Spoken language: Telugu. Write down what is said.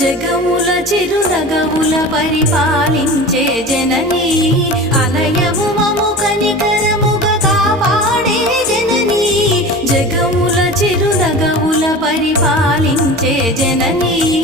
జగముల చిరునగవుల పరిపాలించే జననీ అలయము మము కనికరముగా కాపాడే జననీ జగముల చిరునగవుల పరిపాలించే జననీ